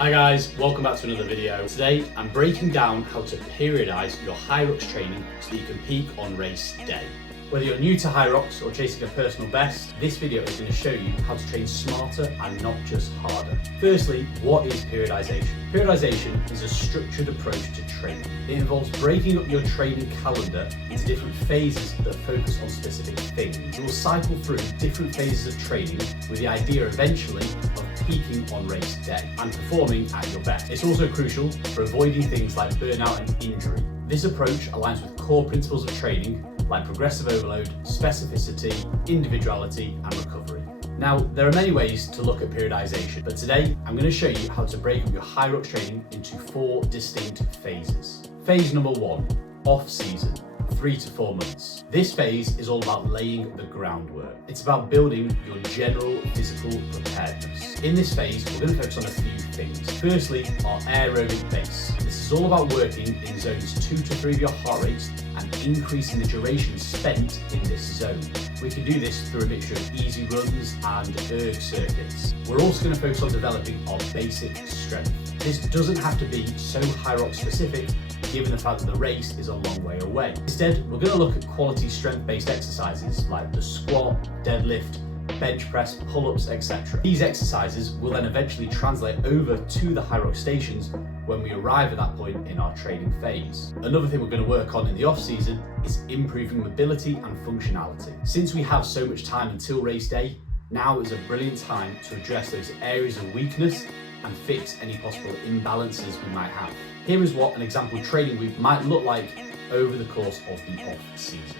Hi guys, welcome back to another video. Today I'm breaking down how to periodize your HYROX training so that you can peak on race day. Whether you're new to HYROX or chasing a personal best, this video is going to show you how to train smarter and not just harder. Firstly, what is periodization? Periodization is a structured approach to training. It involves breaking up your training calendar into different phases that focus on specific things. You will cycle through different phases of training with the idea eventually of peaking on race day and performing at your best. It's also crucial for avoiding things like burnout and injury. This approach aligns with core principles of training like progressive overload, specificity, individuality, and recovery. Now, there are many ways to look at periodization, but today I'm going to show you how to break up your HYROX training into 4 distinct phases. Phase number 1, off-season, 3 to 4 months. This phase is all about laying the groundwork. It's about building your general physical preparedness. In this phase, we're going to focus on a few things. Firstly, our aerobic base. This is all about working in zones 2 to 3 of your heart rate and increasing the duration spent in this zone. We can do this through a mixture of easy runs and erg circuits. We're also going to focus on developing our basic strength. This doesn't have to be so HYROX specific, given the fact that the race is a long way away. Instead, we're going to look at quality strength-based exercises like the squat, deadlift, bench press, pull-ups, etc. These exercises will then eventually translate over to the HYROX stations when we arrive at that point in our training phase. Another thing we're going to work on in the off-season is improving mobility and functionality. Since we have so much time until race day, now is a brilliant time to address those areas of weakness and fix any possible imbalances we might have. Here is what an example training week might look like over the course of the off-season.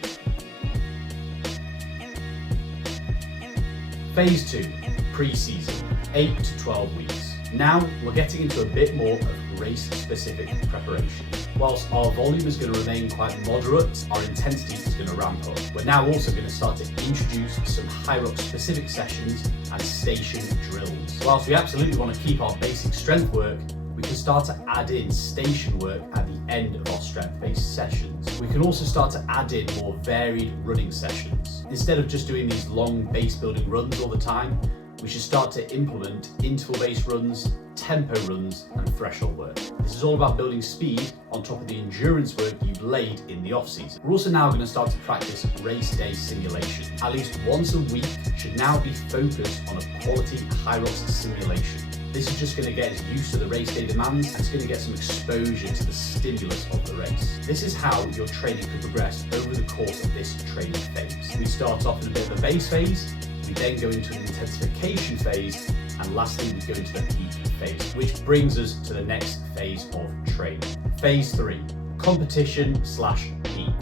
Phase 2, pre-season, 8 to 12 weeks. Now we're getting into a bit more of race-specific preparation. Whilst our volume is going to remain quite moderate, our intensity is going to ramp up. We're now also going to start to introduce some HYROX-specific sessions and station drills. Whilst we absolutely want to keep our basic strength work, we can start to add in station work at the end of our strength-based sessions. We can also start to add in more varied running sessions. Instead of just doing these long base building runs all the time, we should start to implement interval-based runs, tempo runs, and threshold work. This is all about building speed on top of the endurance work you've laid in the off-season. We're also now going to start to practice race day simulation. At least once a week should now be focused on a quality HYROX simulation. This is just going to get us used to the race day demands and it's going to get some exposure to the stimulus of the race. This is how your training could progress over the course of this training phase. We start off in a bit of a base phase, we then go into an intensification phase, and lastly we go into the peak phase, which brings us to the next phase of training. Phase 3, competition/peak,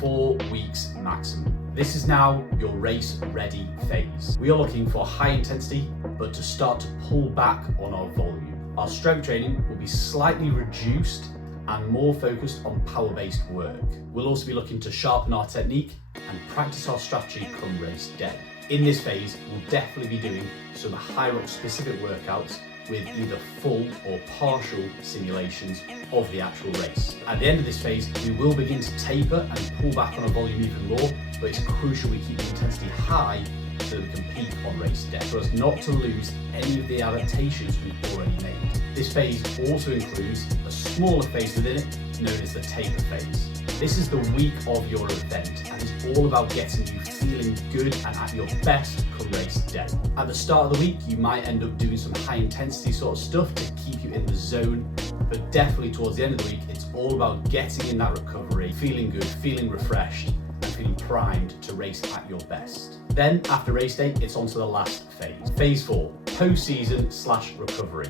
4 weeks maximum. This is now your race ready phase. We are looking for high intensity, but to start to pull back on our volume. Our strength training will be slightly reduced and more focused on power-based work. We'll also be looking to sharpen our technique and practice our strategy come race day. In this phase, we'll definitely be doing some HYROX specific workouts with either full or partial simulations of the actual race. At the end of this phase, we will begin to taper and pull back on our volume even more, but it's crucial we keep the intensity high so that we can peak on race day, so as not to lose any of the adaptations we've already made. This phase also includes a smaller phase within it, known as the taper phase. This is the week of your event and it's all about getting you feeling good and at your best come race day. At the start of the week, you might end up doing some high intensity sort of stuff to keep you in the zone, but definitely towards the end of the week, it's all about getting in that recovery, feeling good, feeling refreshed, and feeling primed to race at your best. Then after race day, it's on to the last phase. Phase 4, post-season/recovery.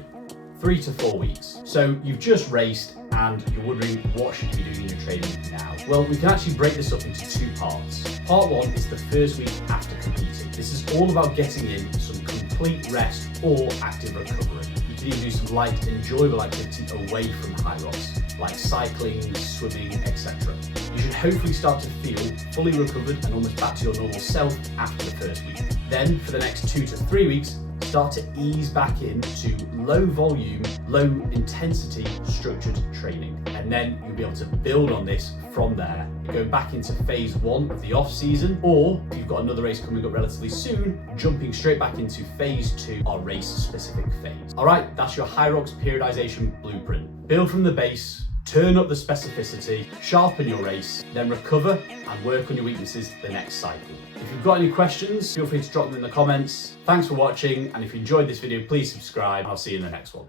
3 to 4 weeks. So you've just raced and you're wondering what should you be doing in your training now? Well, we can actually break this up into 2 parts. Part 1 is the first week after competing. This is all about getting in some complete rest or active recovery. You can even do some light, enjoyable activity away from HYROX, like cycling, swimming, etc. You should hopefully start to feel fully recovered and almost back to your normal self after the first week. Then, for the next 2 to 3 weeks, start to ease back into low volume, low intensity structured training. And then you'll be able to build on this from there, going back into phase 1 of the off season, or if you've got another race coming up relatively soon, jumping straight back into phase 2, our race specific phase. All right, that's your HYROX periodization blueprint. Build from the base, turn up the specificity, sharpen your race, then recover and work on your weaknesses the next cycle. If you've got any questions, feel free to drop them in the comments. Thanks for watching, and if you enjoyed this video, please subscribe, and I'll see you in the next one.